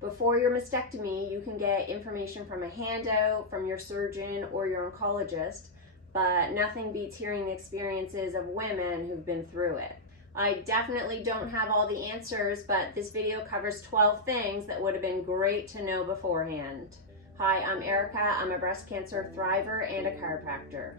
Before your mastectomy, you can get information from a handout, from your surgeon or your oncologist, but nothing beats hearing the experiences of women who've been through it. I definitely don't have all the answers, but this video covers 12 things that would have been great to know beforehand. Hi, I'm Erica. I'm a breast cancer thriver and a chiropractor.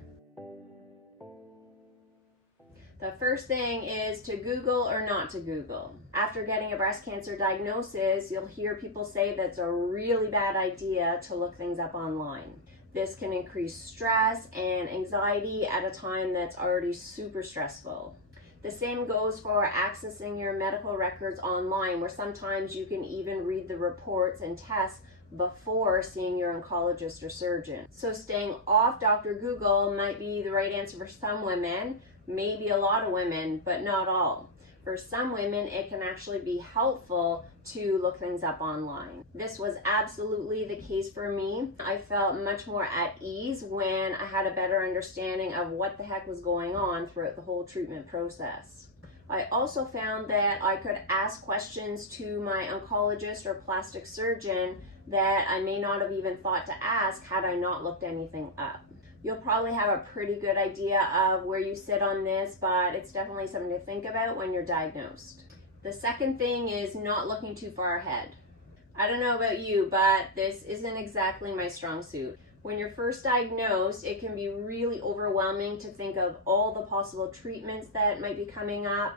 The first thing is to Google or not to Google. After getting a breast cancer diagnosis, you'll hear people say that it's a really bad idea to look things up online. This can increase stress and anxiety at a time that's already super stressful. The same goes for accessing your medical records online, where sometimes you can even read the reports and tests before seeing your oncologist or surgeon. So staying off Dr. Google might be the right answer for some women, maybe a lot of women, but not all. For some women, it can actually be helpful to look things up online. This was absolutely the case for me. I felt much more at ease when I had a better understanding of what the heck was going on throughout the whole treatment process. I also found that I could ask questions to my oncologist or plastic surgeon that I may not have even thought to ask had I not looked anything up. You'll probably have a pretty good idea of where you sit on this, but it's definitely something to think about when you're diagnosed. The second thing is not looking too far ahead. I don't know about you, but this isn't exactly my strong suit. When you're first diagnosed, it can be really overwhelming to think of all the possible treatments that might be coming up,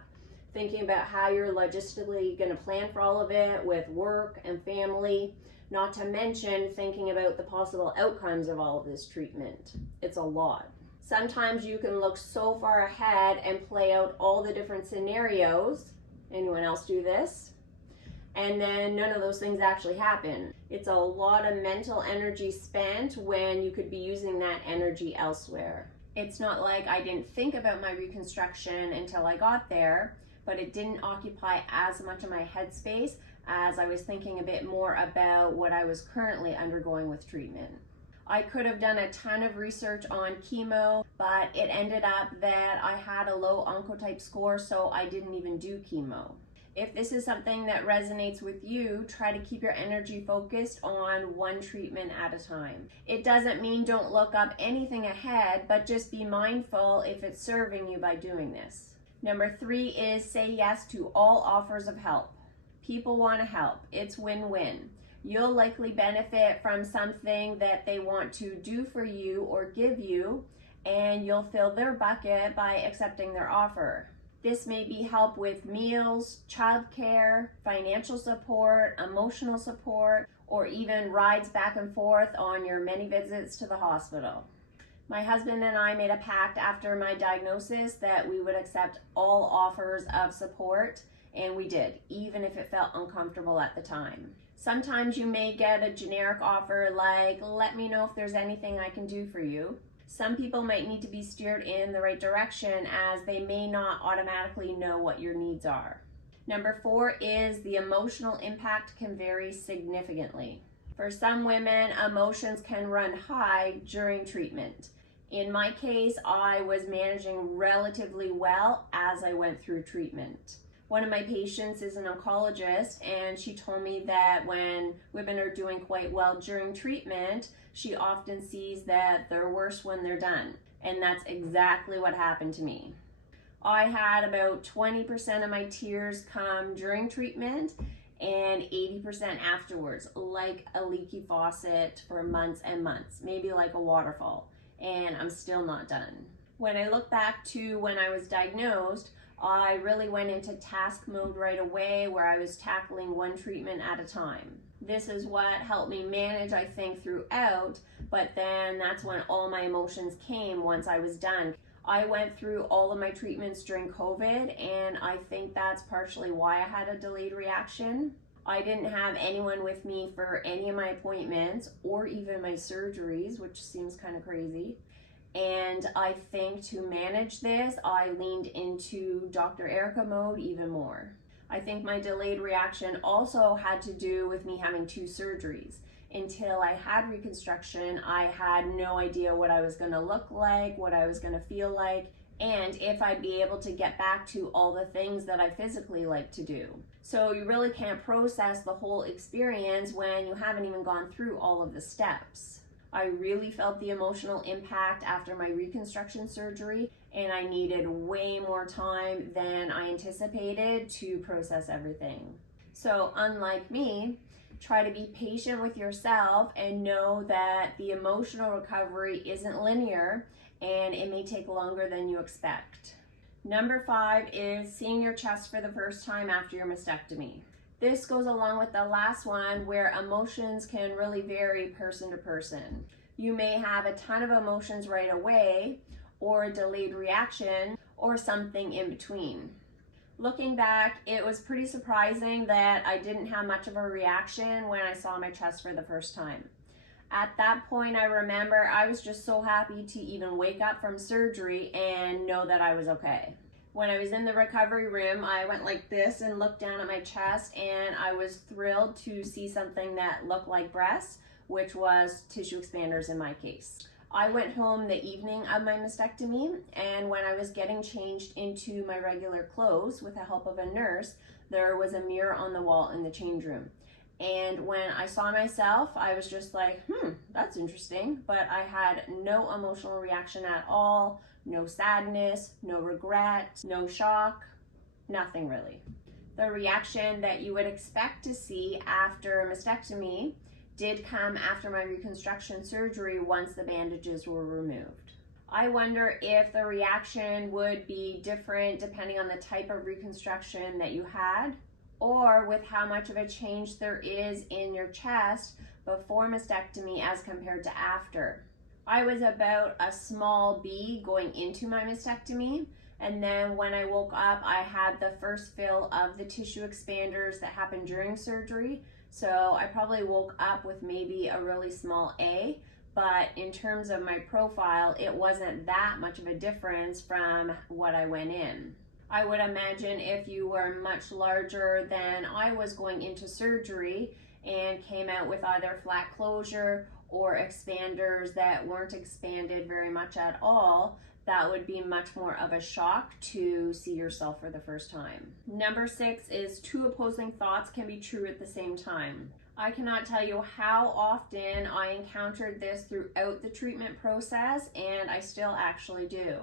thinking about how you're logistically going to plan for all of it with work and family, not to mention thinking about the possible outcomes of all of this treatment. It's a lot. Sometimes you can look so far ahead and play out all the different scenarios. Anyone else do this? And then none of those things actually happen. It's a lot of mental energy spent when you could be using that energy elsewhere. It's not like I didn't think about my reconstruction until I got there, but it didn't occupy as much of my headspace as I was thinking a bit more about what I was currently undergoing with treatment. I could have done a ton of research on chemo, but it ended up that I had a low oncotype score, so I didn't even do chemo. If this is something that resonates with you, try to keep your energy focused on one treatment at a time. It doesn't mean don't look up anything ahead, but just be mindful if it's serving you by doing this. Number 3 is say yes to all offers of help. People want to help. It's win-win. You'll likely benefit from something that they want to do for you or give you, and you'll fill their bucket by accepting their offer. This may be help with meals, childcare, financial support, emotional support, or even rides back and forth on your many visits to the hospital. My husband and I made a pact after my diagnosis that we would accept all offers of support, and we did, even if it felt uncomfortable at the time. Sometimes you may get a generic offer like, let me know if there's anything I can do for you. Some people might need to be steered in the right direction, as they may not automatically know what your needs are. Number 4 is the emotional impact can vary significantly. For some women, emotions can run high during treatment. In my case, I was managing relatively well as I went through treatment. One of my patients is an oncologist, and she told me that when women are doing quite well during treatment, she often sees that they're worse when they're done. And that's exactly what happened to me. I had about 20% of my tears come during treatment and 80% afterwards, like a leaky faucet for months and months, maybe like a waterfall, and I'm still not done. When I look back to when I was diagnosed, I really went into task mode right away, where I was tackling one treatment at a time. This is what helped me manage, I think, throughout, but then that's when all my emotions came once I was done. I went through all of my treatments during COVID, and I think that's partially why I had a delayed reaction. I didn't have anyone with me for any of my appointments or even my surgeries, which seems kind of crazy. And I think to manage this, I leaned into Dr. Erica mode even more. I think my delayed reaction also had to do with me having 2 surgeries. Until I had reconstruction, I had no idea what I was going to look like, what I was going to feel like, and if I'd be able to get back to all the things that I physically like to do. So you really can't process the whole experience when you haven't even gone through all of the steps. I really felt the emotional impact after my reconstruction surgery, and I needed way more time than I anticipated to process everything. So unlike me, try to be patient with yourself and know that the emotional recovery isn't linear and it may take longer than you expect. Number 5 is seeing your chest for the first time after your mastectomy. This goes along with the last one, where emotions can really vary person to person. You may have a ton of emotions right away, or a delayed reaction, or something in between. Looking back, it was pretty surprising that I didn't have much of a reaction when I saw my chest for the first time. At that point, I remember I was just so happy to even wake up from surgery and know that I was okay. When I was in the recovery room, I went like this and looked down at my chest, and I was thrilled to see something that looked like breasts, which was tissue expanders in my case. I went home the evening of my mastectomy, and when I was getting changed into my regular clothes with the help of a nurse, there was a mirror on the wall in the change room. And when I saw myself, I was just like, that's interesting. But I had no emotional reaction at all, no sadness, no regret, no shock, nothing really. The reaction that you would expect to see after a mastectomy did come after my reconstruction surgery once the bandages were removed. I wonder if the reaction would be different depending on the type of reconstruction that you had, or with how much of a change there is in your chest before mastectomy as compared to after. I was about a small B going into my mastectomy, and then when I woke up, I had the first fill of the tissue expanders that happened during surgery. So I probably woke up with maybe a really small A, but in terms of my profile, it wasn't that much of a difference from what I went in. I would imagine if you were much larger than I was going into surgery and came out with either flat closure or expanders that weren't expanded very much at all, that would be much more of a shock to see yourself for the first time. Number 6 is 2 opposing thoughts can be true at the same time. I cannot tell you how often I encountered this throughout the treatment process, and I still actually do.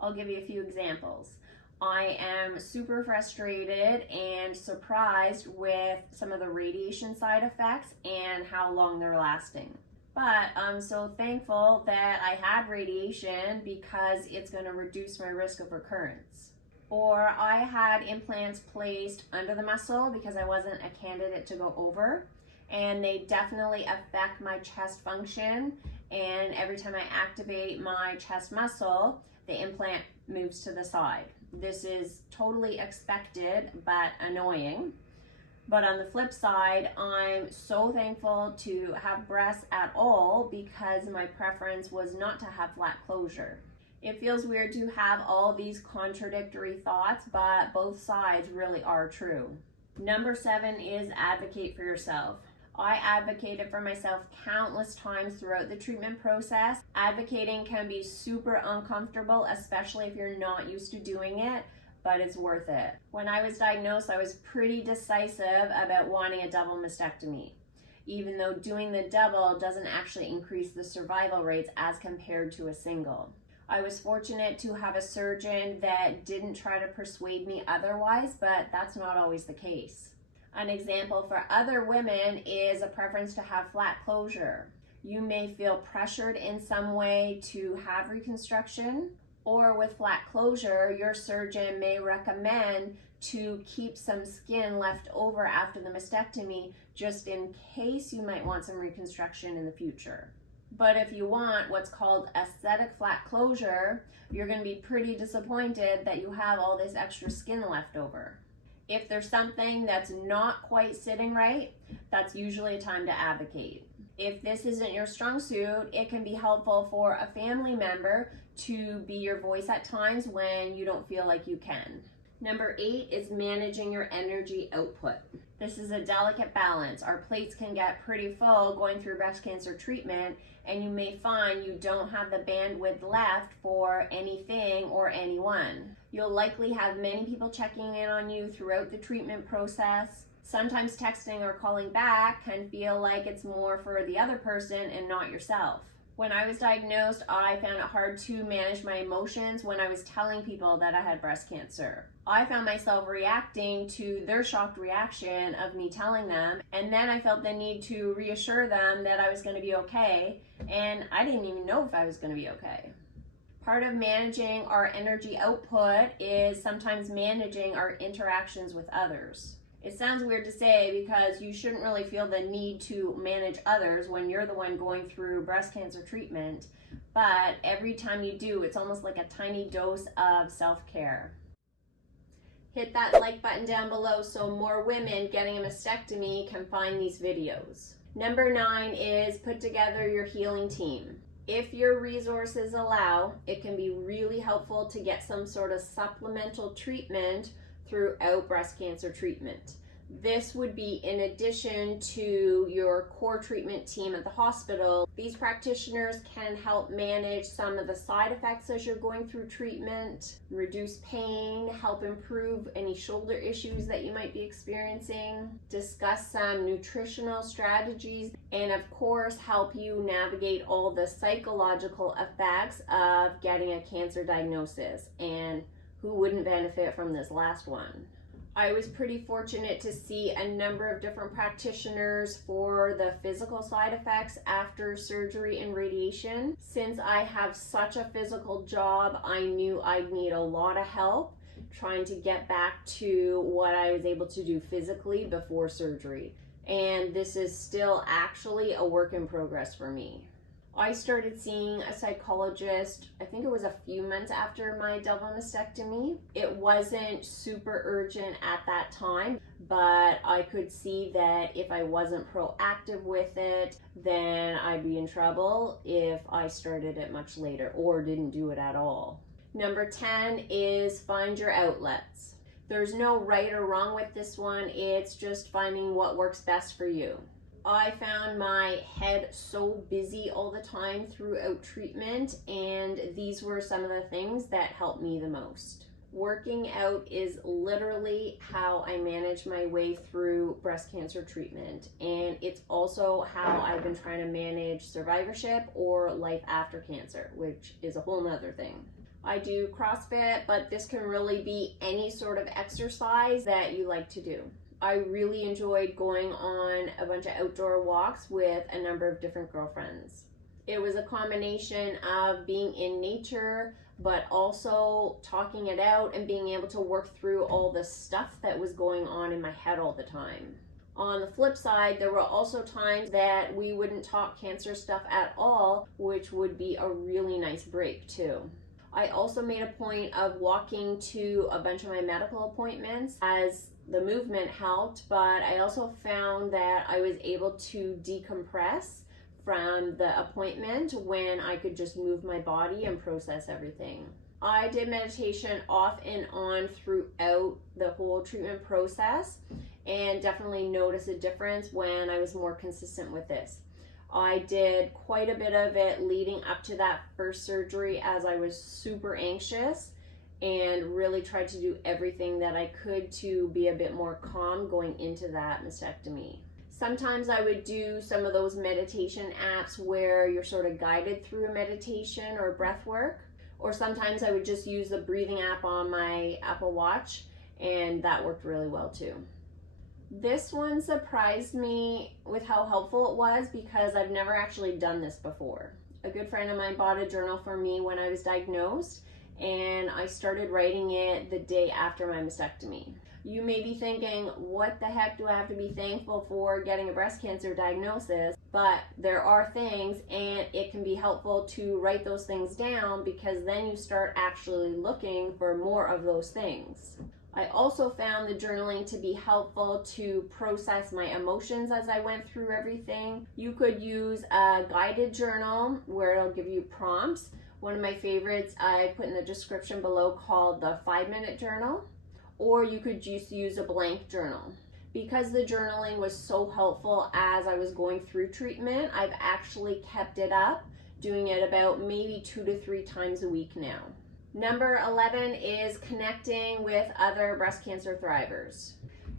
I'll give you a few examples. I am super frustrated and surprised with some of the radiation side effects and how long they're lasting. But I'm so thankful that I had radiation because it's going to reduce my risk of recurrence. Or I had implants placed under the muscle because I wasn't a candidate to go over, and they definitely affect my chest function, and every time I activate my chest muscle, the implant moves to the side. This is totally expected but annoying. But on the flip side, I'm so thankful to have breasts at all because my preference was not to have flat closure. It feels weird to have all these contradictory thoughts, but both sides really are true. Number 7 is advocate for yourself. I advocated for myself countless times throughout the treatment process. Advocating can be super uncomfortable, especially if you're not used to doing it, but it's worth it. When I was diagnosed, I was pretty decisive about wanting a double mastectomy, even though doing the double doesn't actually increase the survival rates as compared to a single. I was fortunate to have a surgeon that didn't try to persuade me otherwise, but that's not always the case. An example for other women is a preference to have flat closure. You may feel pressured in some way to have reconstruction, or with flat closure, your surgeon may recommend to keep some skin left over after the mastectomy just in case you might want some reconstruction in the future. But if you want what's called aesthetic flat closure, you're going to be pretty disappointed that you have all this extra skin left over. If there's something that's not quite sitting right, that's usually a time to advocate. If this isn't your strong suit, it can be helpful for a family member to be your voice at times when you don't feel like you can. Number 8 is managing your energy output. This is a delicate balance. Our plates can get pretty full going through breast cancer treatment, and you may find you don't have the bandwidth left for anything or anyone. You'll likely have many people checking in on you throughout the treatment process. Sometimes texting or calling back can feel like it's more for the other person and not yourself. When I was diagnosed, I found it hard to manage my emotions when I was telling people that I had breast cancer. I found myself reacting to their shocked reaction of me telling them, and then I felt the need to reassure them that I was going to be okay, and I didn't even know if I was going to be okay. Part of managing our energy output is sometimes managing our interactions with others. It sounds weird to say because you shouldn't really feel the need to manage others when you're the one going through breast cancer treatment, but every time you do, it's almost like a tiny dose of self-care. Hit that like button down below so more women getting a mastectomy can find these videos. Number 9 is put together your healing team. If your resources allow, it can be really helpful to get some sort of supplemental treatment throughout breast cancer treatment. This would be in addition to your core treatment team at the hospital. These practitioners can help manage some of the side effects as you're going through treatment, reduce pain, help improve any shoulder issues that you might be experiencing, discuss some nutritional strategies, and of course help you navigate all the psychological effects of getting a cancer diagnosis. And who wouldn't benefit from this last one? I was pretty fortunate to see a number of different practitioners for the physical side effects after surgery and radiation. Since I have such a physical job, I knew I'd need a lot of help trying to get back to what I was able to do physically before surgery. And this is still actually a work in progress for me. I started seeing a psychologist, I think it was a few months after my double mastectomy. It wasn't super urgent at that time, but I could see that if I wasn't proactive with it, then I'd be in trouble if I started it much later or didn't do it at all. Number 10 is find your outlets. There's no right or wrong with this one. It's just finding what works best for you. I found my head so busy all the time throughout treatment, and these were some of the things that helped me the most. Working out is literally how I manage my way through breast cancer treatment, and it's also how I've been trying to manage survivorship or life after cancer, which is a whole nother thing. I do CrossFit, but this can really be any sort of exercise that you like to do. I really enjoyed going on a bunch of outdoor walks with a number of different girlfriends. It was a combination of being in nature, but also talking it out and being able to work through all the stuff that was going on in my head all the time. On the flip side, there were also times that we wouldn't talk cancer stuff at all, which would be a really nice break too. I also made a point of walking to a bunch of my medical appointments as the movement helped, but I also found that I was able to decompress from the appointment when I could just move my body and process everything. I did meditation off and on throughout the whole treatment process and definitely noticed a difference when I was more consistent with this. I did quite a bit of it leading up to that first surgery as I was super anxious and really tried to do everything that I could to be a bit more calm going into that mastectomy. Sometimes I would do some of those meditation apps where you're sort of guided through a meditation or breath work, or sometimes I would just use the breathing app on my Apple Watch, and that worked really well too. This one surprised me with how helpful it was because I've never actually done this before. A good friend of mine bought a journal for me when I was diagnosed, and I started writing it the day after my mastectomy. You may be thinking, what the heck do I have to be thankful for getting a breast cancer diagnosis? But there are things, and it can be helpful to write those things down because then you start actually looking for more of those things. I also found the journaling to be helpful to process my emotions as I went through everything. You could use a guided journal where it'll give you prompts. One of my favorites I put in the description below called the 5-minute journal, or you could just use a blank journal. Because the journaling was so helpful as I was going through treatment, I've actually kept it up, doing it about maybe 2 to 3 times a week now. Number 11 is connecting with other breast cancer thrivers.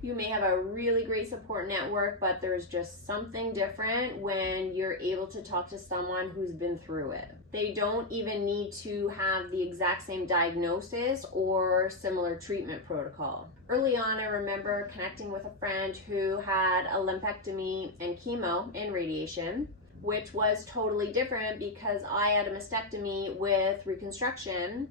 You may have a really great support network, but there's just something different when you're able to talk to someone who's been through it. They don't even need to have the exact same diagnosis or similar treatment protocol. Early on, I remember connecting with a friend who had a lymphectomy and chemo and radiation, which was totally different because I had a mastectomy with reconstruction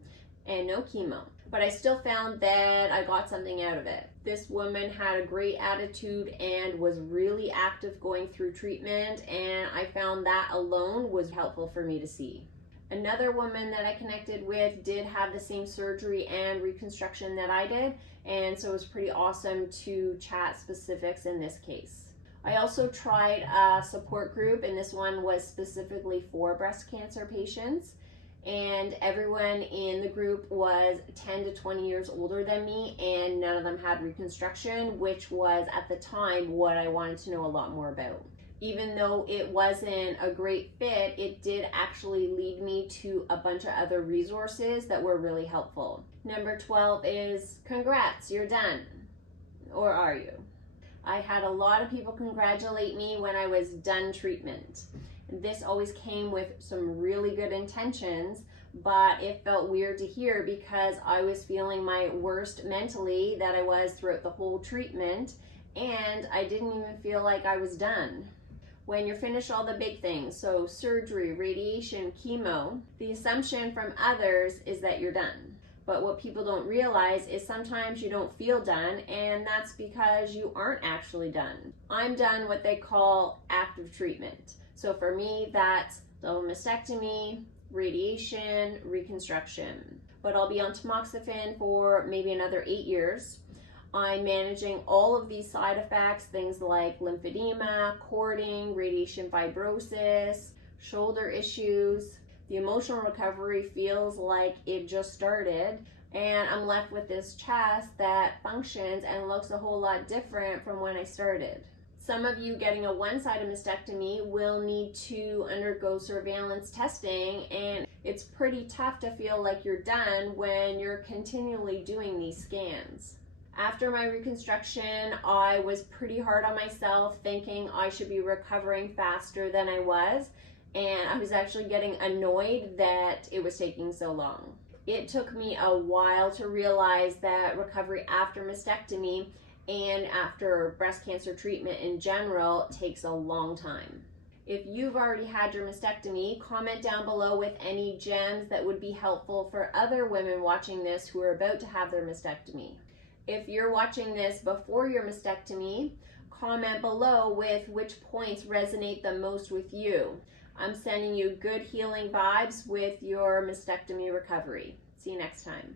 and no chemo. But I still found that I got something out of it. This woman had a great attitude and was really active going through treatment, and I found that alone was helpful for me to see. Another woman that I connected with did have the same surgery and reconstruction that I did, and so it was pretty awesome to chat specifics in this case. I also tried a support group, and this one was specifically for breast cancer patients. And everyone in the group was 10 to 20 years older than me, and none of them had reconstruction, which was at the time what I wanted to know a lot more about. Even though it wasn't a great fit, it did actually lead me to a bunch of other resources that were really helpful. Number 12 is congrats, you're done. Or are you? I had a lot of people congratulate me when I was done treatment. This always came with some really good intentions, but it felt weird to hear because I was feeling my worst mentally that I was throughout the whole treatment, and I didn't even feel like I was done. When you're finished all the big things, so surgery, radiation, chemo, the assumption from others is that you're done. But what people don't realize is sometimes you don't feel done, and that's because you aren't actually done. I'm done what they call active treatment. So for me, that's double mastectomy, radiation, reconstruction. But I'll be on tamoxifen for maybe another 8 years. I'm managing all of these side effects, things like lymphedema, cording, radiation fibrosis, shoulder issues. The emotional recovery feels like it just started, and I'm left with this chest that functions and looks a whole lot different from when I started. Some of you getting a one-sided mastectomy will need to undergo surveillance testing, and it's pretty tough to feel like you're done when you're continually doing these scans. After my reconstruction, I was pretty hard on myself, thinking I should be recovering faster than I was, and I was actually getting annoyed that it was taking so long. It took me a while to realize that recovery after mastectomy and after breast cancer treatment in general takes a long time. If you've already had your mastectomy, comment down below with any gems that would be helpful for other women watching this who are about to have their mastectomy. If you're watching this before your mastectomy, comment below with which points resonate the most with you. I'm sending you good healing vibes with your mastectomy recovery. See you next time.